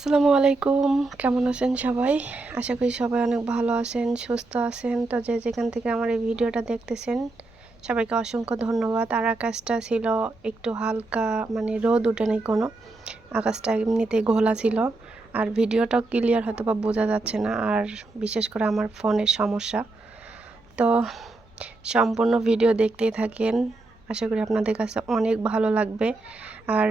আসসালামু আলাইকুম, কেমন আছেন সবাই? আশা করি সবাই অনেক ভালো আছেন, সুস্থ আছেন। তো যে যেখান থেকে আমার এই ভিডিওটা দেখতেছেন সবাইকে অসংখ্য ধন্যবাদ। আর আকাশটা ছিল একটু হালকা, মানে রোদ উঠে নেই কোনো, আকাশটা এমনিতে ঘোলা ছিল। আর ভিডিওটাও ক্লিয়ার হয়তো বা বোঝা যাচ্ছে না, আর বিশেষ করে আমার ফোনের সমস্যা। তো সম্পূর্ণ ভিডিও দেখতেই থাকেন, আশা করি আপনাদের কাছে অনেক ভালো লাগবে। আর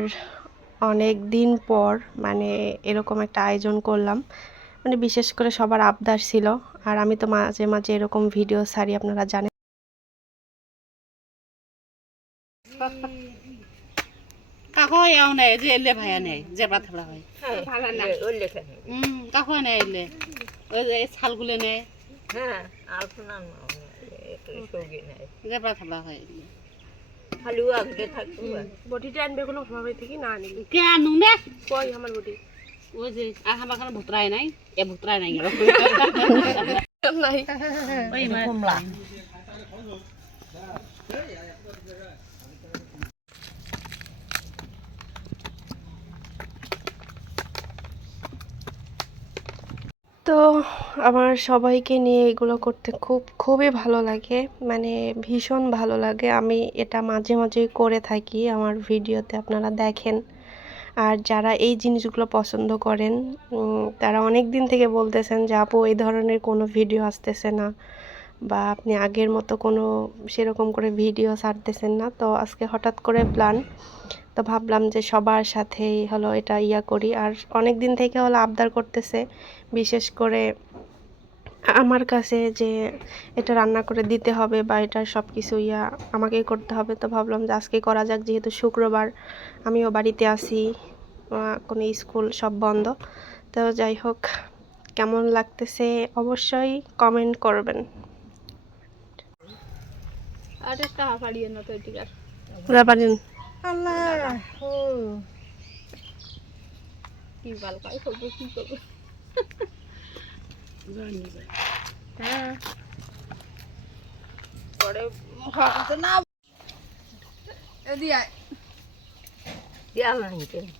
অনেক দিন পর মানে এরকম একটা আয়োজন করলাম, মানে বিশেষ করে সবার আবদার ছিল। আর আমি তো মাঝে মাঝে এরকম ভিডিও ছাড়ি, আপনারা জানেন। কাকু এও নেই যে এলে ভাইয়া নেই যে বাথড়া হয় কাকু নেই এলে ওই যে ছালগুলো নেই যে বাথড়া হয় বটিটা আনবে কোনো ভাবে থেকে না আনবি কে আনু নে কই আমার বটি ওই যে আমার কাছে ভুতরাই নাই এ ভুতরাই নাই নাই। ওই কমলা তো আমার সবাইকে নিয়ে এগুলো করতে খুবই ভালো লাগে, মানে ভীষণ ভালো লাগে। আমি এটা মাঝে মাঝেই করে থাকি, আমার ভিডিওতে আপনারা দেখেন। আর যারা এই জিনিসগুলো পছন্দ করেন তারা অনেক দিন থেকে বলতেছেন যে আপু এই ধরনের কোনো ভিডিও আসতেছে না, বা আপনি আগের মতো কোনো সেরকম করে ভিডিও ছাড়তেছেন না। তো আজকে হঠাৎ করে প্ল্যান, তো ভাবলাম যে সবার সাথেই হলো এটা করি। আর অনেক দিন থেকে হলো আবদার করতেছে, বিশেষ করে আমার কাছে, যে এটা রান্না করে দিতে হবে বা এটার সব কিছু আমাকেই করতে হবে। তো ভাবলাম যে আজকে করা যাক, যেহেতু শুক্রবার, আমিও বাড়িতে আছি, কোনো স্কুল সব বন্ধ। তো যাই হোক, কেমন লাগতেছে অবশ্যই কমেন্ট করবেন। কি ভাল পাই করবো কি করবো পরে না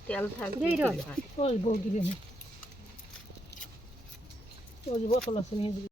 তেল থাকবে ওই বগিরে ওই বোতল আছে নিয়ে দিবি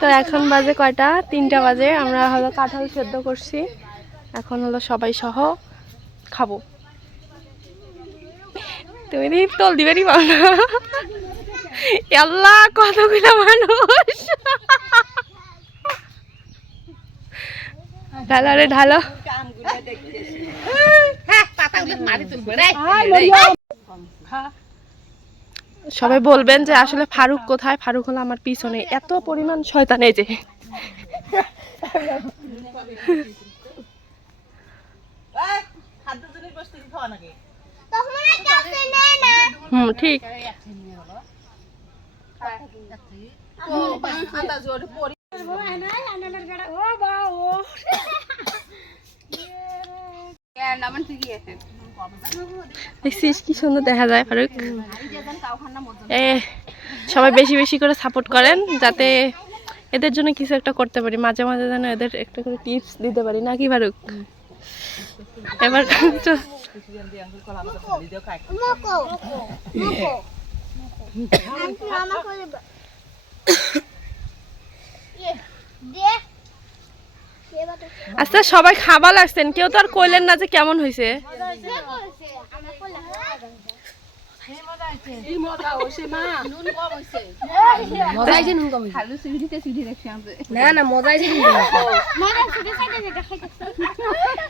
তো এখন বাজে কয়টা? 3টা বাজে। আমরা হলো কাঁঠাল সেদ্ধ করছি, এখন হলো সবাই সহ খাবো। তুমি দিন তল দিবেরই পাও না। আল্লাহ কতগুলো মানুষ। ঢালো রে ঢালো। সবাই বলবেন যে আসলে ফারুক কোথায়? ফারুক হলো আমার পিছনে। এত পরিমাণ শয়তান এই যে। ঠিক। দেখছিস কি সুন্দর দেখা যায় ফারুক। সবাই বেশি বেশি করে সাপোর্ট করেন যাতে এদের জন্য কিছু একটা করতে পারি, মাঝে মাঝে যেন এদের একটা করে টিপস দিতে পারি, নাকি ফারুক? এবার আচ্ছা সবাই খাবার লাগছেন, কেউ তো আর কইলেন না যে কেমন হয়েছে।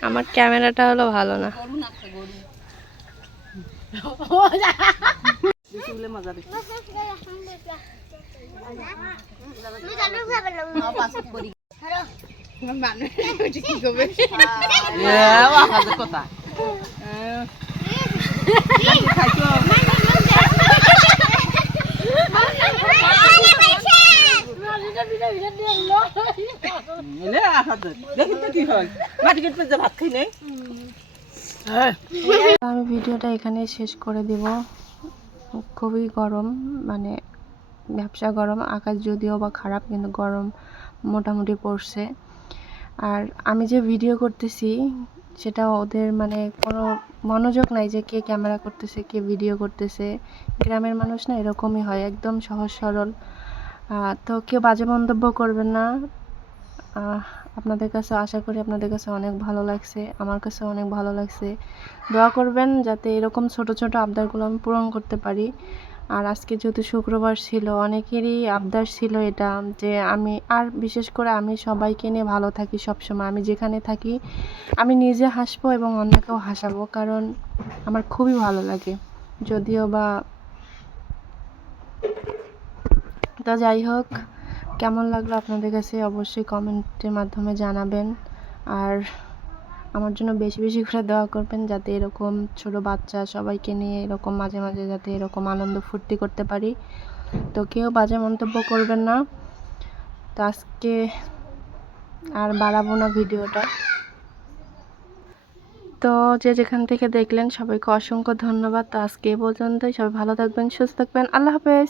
আমার ক্যামেরাটা হলো ভালো না। আমি ভিডিওটা এখানে শেষ করে দেব। খুবই গরম, মানে ব্যবসা গরম। আকাশ যদিও বা খারাপ, কিন্তু গরম মোটামুটি পড়ছে। আর আমি যে ভিডিও করতেছি সেটা ওদের মানে কোনো মনোযোগ নাই যে কে ক্যামেরা করতেছে, কে ভিডিও করতেছে। গ্রামের মানুষ না এরকমই হয়, একদম সহজ সরল। তো কেউ বাজে মন্তব্য করবেন না। আপনাদের কাছে আশা করি আপনাদের কাছে অনেক ভালো লাগছে, আমার কাছে অনেক ভালো লাগছে। দোয়া করবেন যাতে এরকম ছোট ছোট আবদারগুলো আমি পূরণ করতে পারি। আর আজকে যেহেতু শুক্রবার ছিল, অনেকেরই আবদার ছিল এটা, যে আমি আর বিশেষ করে আমি সবাইকে নিয়ে ভালো থাকি সবসময়। আমি যেখানে থাকি আমি নিজে হাসবো এবং অন্যকেও হাসাবো, কারণ আমার খুবই ভালো লাগে। যদিও বা তো যাই হোক, কেমন লাগলো আপনাদের কাছে অবশ্যই কমেন্টের মাধ্যমে জানাবেন। আর আমার জন্য বেশি বেশি করে দোয়া করবেন যাতে এরকম ছোট বাচ্চা সবাইকে নিয়ে এরকম মাঝে মাঝে যাতে এরকম আনন্দ ফুর্তি করতে পারি। তো কেউ বাজে মন্তব্য করবেন না। তো আজকে আর বাড়াবো না ভিডিওটা। তো যে যেখান থেকে দেখলেন সবাইকে অসংখ্য ধন্যবাদ। তো আজকে এ পর্যন্তই। সবাই ভালো থাকবেন, সুস্থ থাকবেন। আল্লাহ হাফেজ।